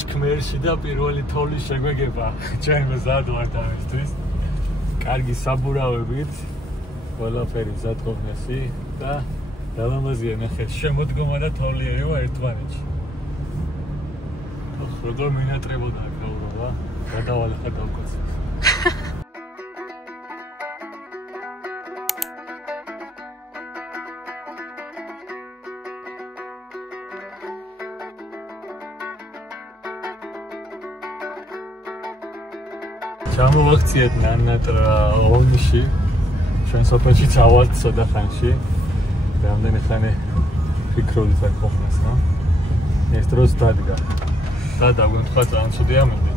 დაჩქმერში და პირველი თოვლის შეგვეგება ჩვენ მზად ვართ ამისთვის. კარგი საბურავებით, ყველაფერი მზად ყოფნესი და დალამაზია ნახეთ, შემოდგომა და თოვლიერება ერთმანეთში. როგორ მინატრებოდა გაურობა, გადავალე ხა დავკოცეს. ჩამოვაქციეთ ნანატრა ოვნიში ჩვენ სოფელში წავალთ ცოტა ხანში რამდენი ხანი ფიქრობთ აქ ყოფნას რა ეს დროს დადგა და დაგვემთხვა ძალიან ცუდი ამინდი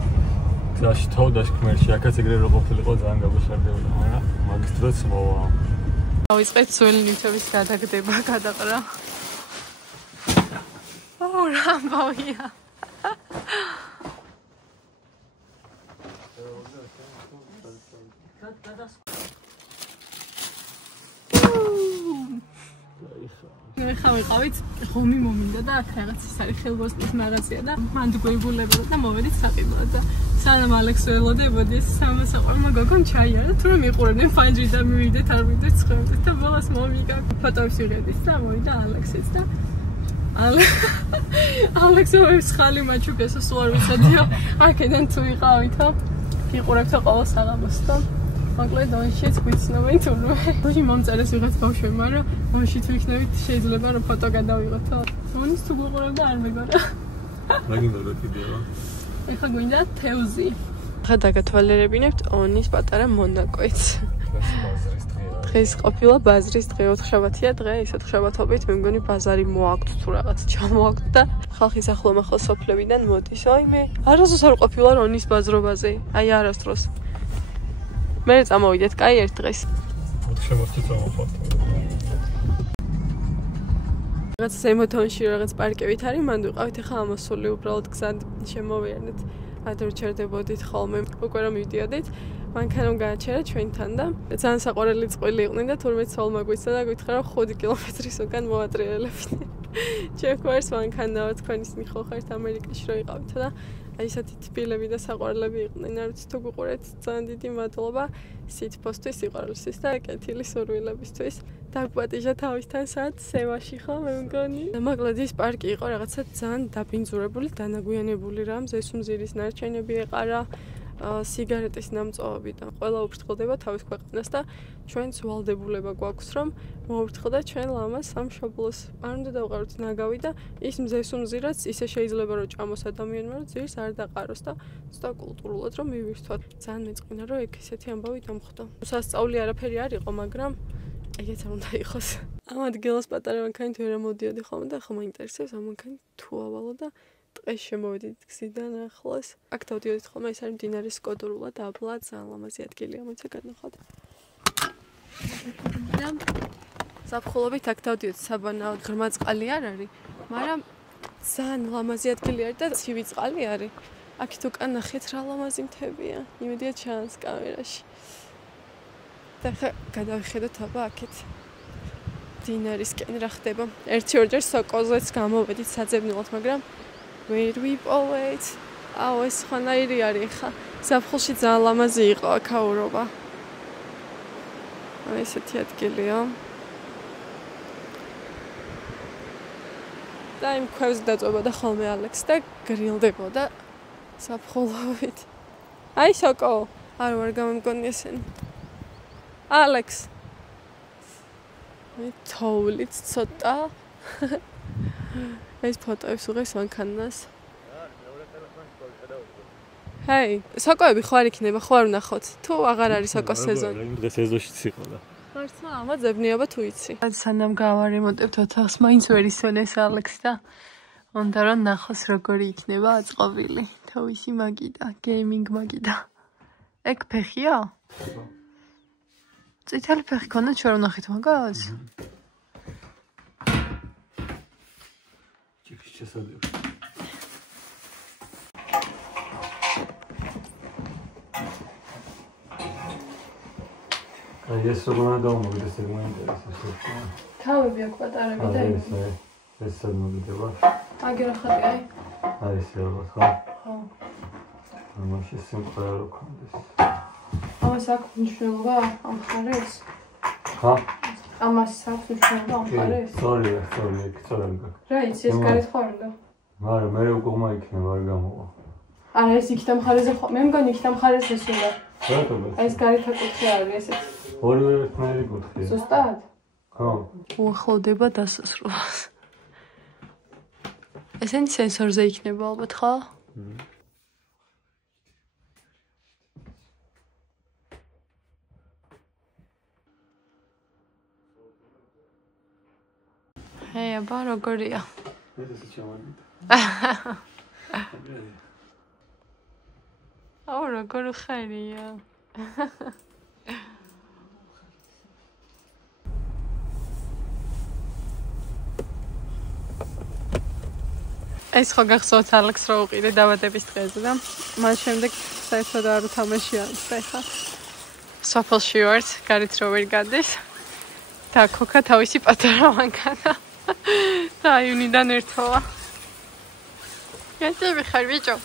გზაში თოვდა შქმერში აქაც ეგრე რო ყოფილიყო ძალიან გაბაშარდებოდა მაგრამ მაგის დროს მოვა დავიწყეთ სული ნივთების გადაგდება გადაყრა რა ამბავია ხა ვიყავით ხომი მომინდა და აქ რაღაც ის არის ხელბოსტის მაღაზია და მანდ გვეიბულებოდა და მოვედით საყიდლად და სანამ ალექს ველოდებოდი ეს სამასაყარმა გოგომ ჩაი არა თუ რომ მიყურებდნენ ფანჯრი და მივიდეთ არ მივიდეთ ცხელდით და ბოლოს მომიგა ფოტოებს ვიღებდით და მოვიდა ალექსიც და ალექსოვებს ხალი მაჩუკესო სულ არ ვიცოდიო აქედან თუ ვიყავითო ვიყურებთო ყოველ საღამოს და მოკლედ ონშიც გვიცნობენ თურმე. ბოჟი მომწერეს ვიღაც ბავშვი, მაგრამ ონშიც ვიქნებით შეიძლება რომ ფოტო გადავიღოთო. ონის თუ გიყურებ და არ მეგონა. მაგინდა რა კიდეა? ეხლა გვინდა თევზი. ხა დაგათვალიერებინებთ ონის პატარა მონაკოიც. დღეს ყოფილა ბაზრის დღე, ოთხშაბათია დღე, ის ოთხშაბათობით მე მგონი ბაზარი მოაქვთ თუ რაღაც ჩამოაქვთ და ხალხის ახლომახლო სოფლებიდან მოდის. აი მე არასდროს არ ყოფილა ონის ბაზრობაზე. აი არასდროს. მე წამოვიდეთ, კაი ერთ დღეს. ოთხშაბათი წამოვხოთ. რაღაც ზემოთონში რაღაც პარკებით არის, მანდ ვიყავით ახლა ამასული უბრალოდ გზად შემოვიარდეთ. ადრე ჩერდებოდით ხოლმე, უკვე რომ მივდიოდით. მანქანამ გააჩერა ჩვენთან და ძალიან საყვარელი წყვილი იყვნენ და თურმე ცოლმა გვიცდა და გითხრა რომ 5 კილომეტრის უკან მოატრიალებთ. ჩვენ გვერდს მანქანაა თქვენ ისინი ხო ხართ ამერიკაში რო იყავით და აი ესეთი თბილები და საყვარლები იყვნენ. არ ვიცი თუ გიყურეთ, ძალიან დიდი მადლობა სიტპოსტის სიყვარულისთვის და კეთილი სურვილებისთვის. დაგვატიჟა თავისთან სად სევაში ხო მე მგონი. მოკლედ ის პარკი იყო რაღაცა ძალიან დაბინძურებული, დანაგვიანებული რა, მზესუმზირის ნარჩენები ეყარა. სიგარეტის ნამწოვები და ყველა უფრთხილდება თავის ქვეყანას და ჩვენც ვალდებულება გვაქვს რომ მოვუფრთხილდეთ ჩვენ ლამას სამშობლოს. არ უნდა დავყაროთ ნაგავი და ის მზესუმზირაც ისე შეიძლება რომ ჭამოს ადამიანმა რომ ძირს არ დაყაროს და ცოტა კულტურულად რომ მივირთვათ. ძალიან მეწყინა რომ ეგ ესეთი ამბავი დამხვდა. სასწაული არაფერი არ იყო, მაგრამ ეგეც არ უნდა იყოს. ამ ადგილას პატარა მანქანით ვერ მოდიოდი ხოლმე და ახლა მაინტერესებს ამ მანქანით თუ ავალო და ტყეს შემოვედით გზიდან ახლოს. აქ დავდიოდით ხოლმე, ეს არის მდინარე სკოდურულა და აბლა ძალიან ლამაზი ადგილია, მოიცა გადნახოთ. ზაფხულობით აქ დავდიოდით საბანაოდ ღრმა წყალი არ არის, მაგრამ ძალიან ლამაზი ადგილი არის და ცივი წყალი არის. აქეთ უკან ნახეთ რა ლამაზი მთებია. იმედია ჩანს კამერაში. და ხა გადავიხედოთ აბა აქეთ მდინარისკენ რა ხდება. ერთი-ორჯერ სოკოზეც გამოვედით საძებნელად, მაგრამ where we always აუ ეს ხანაირი არის ხა ზაფხულში ძალიან ლამაზი იყო აქაურობა აი ესეთი ადგილია და იმ ქვევს დაწვებოდა ხოლმე ალექს და გრილდებოდა ზაფხულობით აი სოკო არ ვარ გამომგონი ესენი ალექს მე თოვლით ცოტა ეს ფოტოებს უღებს მანქანას. ჰეი, სოკოები ხო არ იქნება, ხო არ ვნახოთ? თუ აღარ არის სოკოს სეზონი. იმ დღეს ეზოშიც იყო და. ხარცა, ამაძებნიობა თუ იცი. სანამ გავარემონტებთ ოთახს, მაინც ვერ ისვენეს ალექს და უნდა რომ ნახოს როგორი იქნება აწყობილი. თავისი მაგიდა, გეიმინგ მაგიდა. ეგ ფეხია? წითელი ფეხი ქონდა ჩვენ რომ ნახეთ მაგას? შესაძლოა. აი ეს როგორ დავმოვიდეს ეგ მაინტერესებს. თავები აქ პატარები და ეს სადმოვიდება. აგერ ახალი აი. აი ეს ალბათ ხო? ამაში სიმღერა რო ქონდეს. ამას აქვს მნიშვნელობა ამ ხარეს? ხა? ამას აქვს მნიშვნელობა ამ ხარეს? სწორია, სწორია. რა იცი, ეს გარეთ ხარ უნდა? მაგრამ მე უკვე მაიქნება, არ გამოვა. არა, ეს იქით ამ ხარეზე ხო, მე მგონი იქით ამ ხარეზე სულა. რატომ? ეს გარეთ აკუთხე არის ესეც. ორივე ერთნაირი კუთხეა. ზუსტად? ხო. უახლოვდება დასასრულს. ესენი სენსორზე იქნება ალბათ, ხო? ჰეი, აბა, როგორია? მე ესე ჩამოვიდა. აუ, როგორ ხარია? ეს ხო გახსოვთ ალექს რო უყიდე დაბადების დღეზე და მან შემდეგ საერთოდ არ უთამაშია და ხა სოფელში ვართ, გარეთ რო ვერ გადის და ქოქა თავისი პატარა მანქანა და იუნიდან ერთოა. გეტები ხარ ბიჭო?